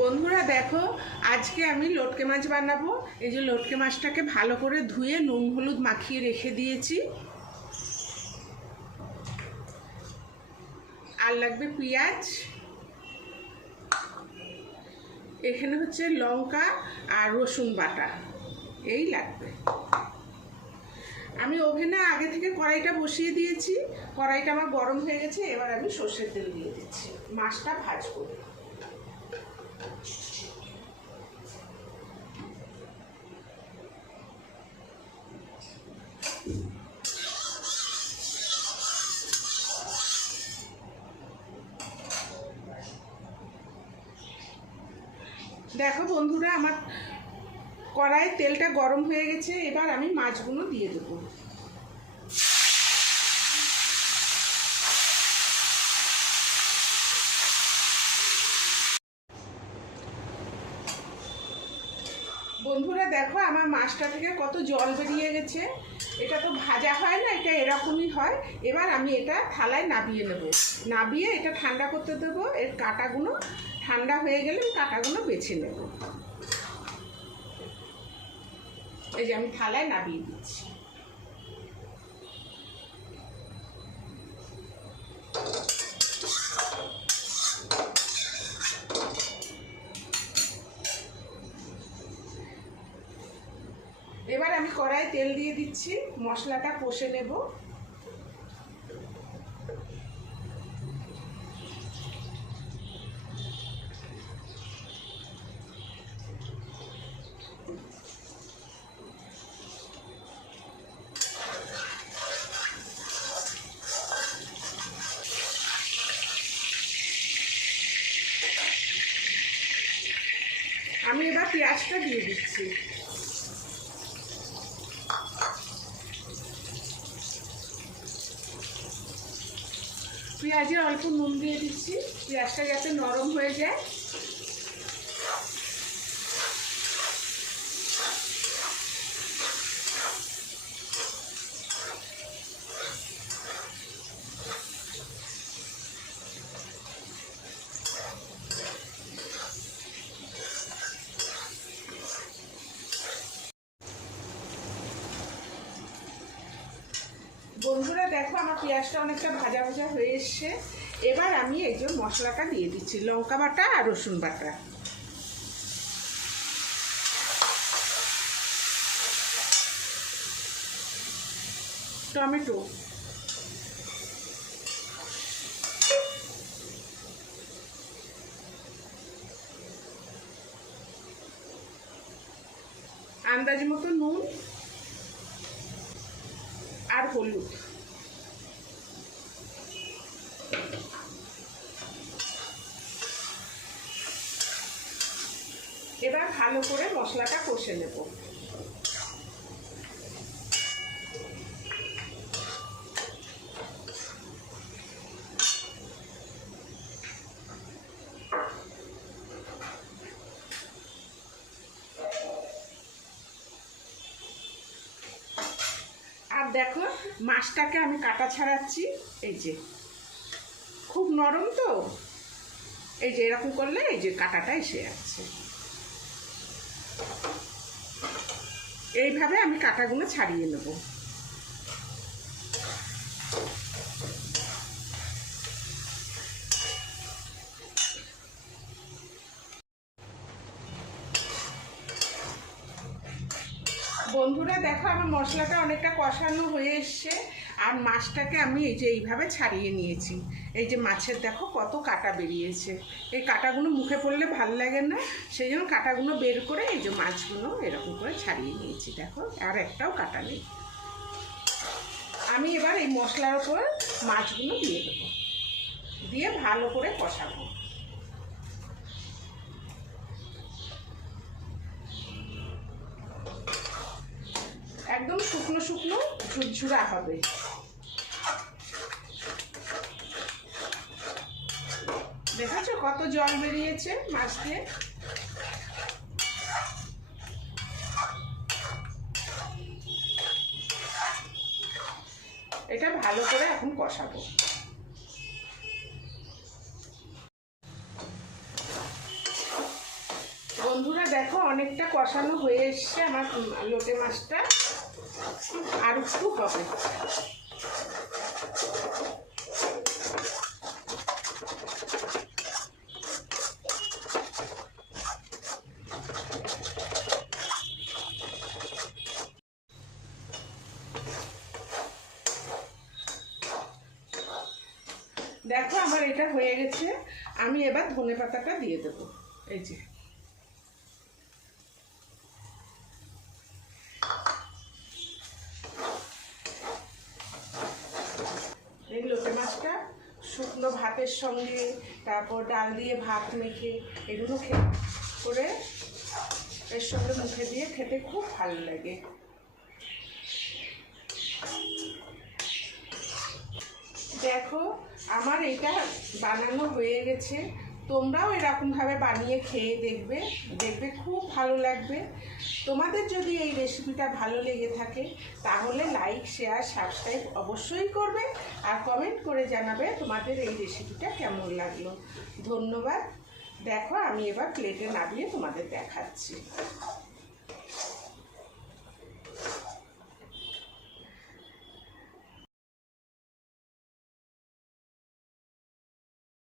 বন্ধুরা দেখো, আজকে আমি লটকে মাছ বানাবো। এই যে লটকে মাছটাকে ভালো করে ধুয়ে নুন হলুদ মাখিয়ে রেখে দিয়েছি। আর লাগবে পেঁয়াজ। এখানে হচ্ছে লঙ্কা আর রসুন বাটা। এই লাগবে। আমি ওভেনে আগে থেকে কড়াইটা বসিয়ে দিয়েছি। কড়াইটা আমার গরম হয়ে গেছে, এবার আমি সর্ষের তেল দিয়ে দিচ্ছি। মাছটা ভাজবো। দেখো বন্ধুরা, আমার কড়াইয়ের তেলটা গরম হয়ে গেছে, এবার আমি মাছগুলো দিয়ে দেবো। বন্ধুরা, দেখো আমার মাছটা থেকে কত জল বেরিয়ে গেছে। এটা তো ভাজা হয় না, এটা এরকমই হয়। এবার আমি এটা থালায় নাবিয়ে নেব। নাবিয়ে এটা ঠান্ডা করতে দেবো, এর কাটাগুলো ঠান্ডা হয়ে গেলে আমি কাটাগুলো বেছে নেব। এই যে আমি থালায় নাবিয়ে দিচ্ছি। এবার আমি কড়াইয়ে তেল দিয়ে দিচ্ছি, মশলাটা কষে নেব। আমি এবার পেঁয়াজটা দিয়ে দিচ্ছি। পেঁয়াজে অল্প নুন দিয়ে দিচ্ছি। পেঁয়াজটা যাতে নরম হয়ে যায়। বন্ধুরা, দেখো আমার পেঁয়াজটা অনেকটা ভাজা ভাজা হয়ে এসছে। এবার আমি এই যে মশলাটা দিয়ে দিচ্ছি, লঙ্কা বাটা আর রসুন বাটা। টমেটো। আন্দাজ মতো নুন। হলুদ। এবার ভালো করে মশলাটা কষে নেব। দেখো, মাছটাকে আমি কাটা ছাড়াচ্ছি। এই যে। খুব নরম তো। এই যে এরকম করলে এই যে কাটাটা এসে যাচ্ছে। এইভাবে আমি কাটাগুলো ছাড়িয়ে নেব। বন্ধুরা, দেখো আমার মশলাটা অনেকটা কষানো হয়ে এসছে। আর মাছটাকে আমি এই যে এইভাবে ছাড়িয়ে নিয়েছি। এই যে মাছের দেখো কত কাটা বেরিয়েছে। এই কাটাগুলো মুখে পড়লে ভালো লাগে না, সেই জন্য কাটাগুলো বের করে এই যে মাছগুলো এরকম করে ছাড়িয়ে নিয়েছি, দেখো। আর একটাও কাটা নেই। আমি এবার এই মশলার ওপর মাছগুলো দিয়ে দেবো। দিয়ে ভালো করে কষাবো। একদম শুকনো শুকনো ঝুরঝুরা হবে। দেখাচ্ছ কত জল বেরিয়েছে মাছ দিয়ে? এটা ভালো করে এখন কষাবো। বন্ধুরা দেখো, অনেকটা কষানো হয়ে এসছে আমার লোটে মাছটা। আর একটু হবে। দেখো আমার এটা হয়ে গেছে। আমি এবার ধনে পাতাটা দিয়ে দেবো। এই যে এই লোটে মাছটা শুকনো ভাতের সঙ্গে, তারপর ডাল দিয়ে ভাত মেখে এগুলো খেয়ে করে এর সঙ্গে মুখে দিয়ে খেতে খুব ভালো লাগে। দেখো, আমার এটা বানানো হয়ে গেছে। তোমরাও এরকমভাবে বানিয়ে খেয়ে দেখবে দেখবে খুব ভালো লাগবে। তোমাদের যদি এই রেসিপিটা ভালো লেগে থাকে, তাহলে লাইক শেয়ার সাবস্ক্রাইব অবশ্যই করবে আর কমেন্ট করে জানাবে তোমাদের এই রেসিপিটা কেমন লাগল। ধন্যবাদ। দেখো, আমি এবার প্লেটে নামিয়ে তোমাদের দেখাচ্ছি।